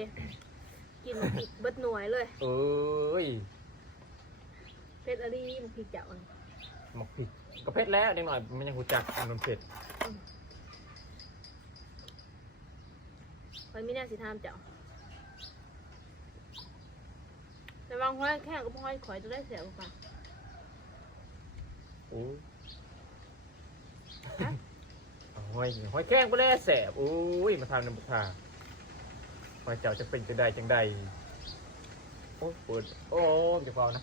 เลยกินผิดเบิดหน่วยเลย เอ้ย เพชรอะไรมันผิดเจ้า หมกผิดก็เผ็ดแล้วเด็กหน่อยมันยังหูจักมันเผ็ด คอยมีแน่สิทามเจ้าแต่บางห้อยแค่ก็ห้อยข่อยจะได้เสียกว่า โอ้หอยแข้งไปแล้วแสบโอ้ยมาทำน้ำบุทาหอยเจ้าจะเป็นจะได้จังใดโอ้เปิดโอ้จะพอนะ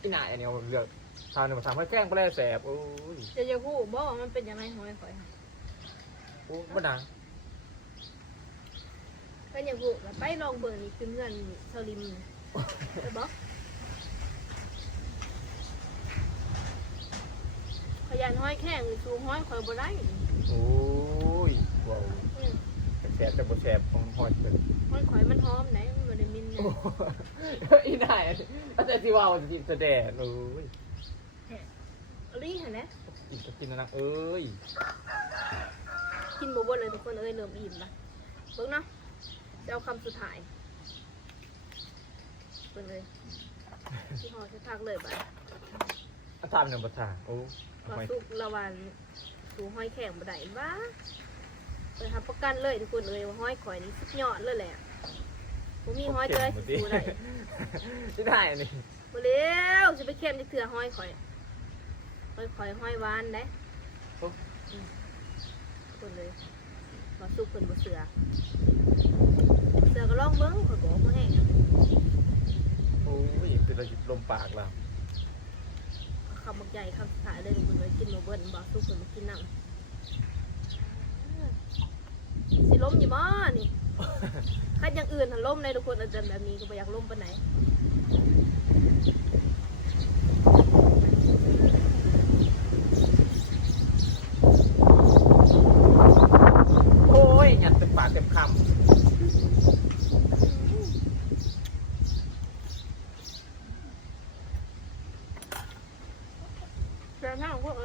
ที่ไหนอันนี้เอาเลือกทำน้ำบุทาหอยแข้งไปแล้วแสบโอ้ย จะพูดบอกว่ามันเป็นยังไงห้อยข่อย โอ้บ้านัง ก็อย่าพูดไปลองเบิ่งนี่คือเงินเซาลิมจะบอกขยันห้อยแข้งสูงห้อยข่อยบ่ได้ โอ้ยว้าวแสบจะบ่แสบของหอยเป็น ห้อยข่อยมันหอมไหนมันบ่ได้มินเนี่ย อีไหนอาจารย์ที่ว่าวันที่แสดงโอ้ย รีเห็นไหม กินก็กินนะเอ้ย กินบ่บ่เลยทุกคนเอ้ยเริ่มอิ่มละเบิ่งเนาะจะเอาคำสุดท้ายเบิ่งเลยที่ห่อจะทักเลยบ่ ทำน้ำบุทาโอ้ ก็สุกละวันสูห้อยแข็งบ่ได้บ้าเปิดรับประกันเลยทุกคนเอ้ยว่าห้อยข่อยนี่สุดยอดเลยแหละบ่มีห้อยเจอสิสู้ได้ ที่ไหนนี่ บ่แล้วสิไปเข้มจักเทื่อห้อยข่อยห้อยหวานเด้คนเลยมาสุกเพิ่นบ่เสือก็ลองเบิ่งข่อยบอกบ่แห้ง โอ้ยเป็นเราหยิบลมปากแล้ว คำบักใหญ่คำสุดท้ายเลยทุกคนเลยกินบ่เบิ่นบ่สุกเพิ่นบ่กินน้ำสิล้มอยู่บ่นี่ คันอย่างอื่นหันล้มในทุกคนอาจารย์แบบนี้ก็บ่อยากล้มปานไหน โอ้ยหยัดเต็มปากเต็มคำ แต่ถ้าของพวก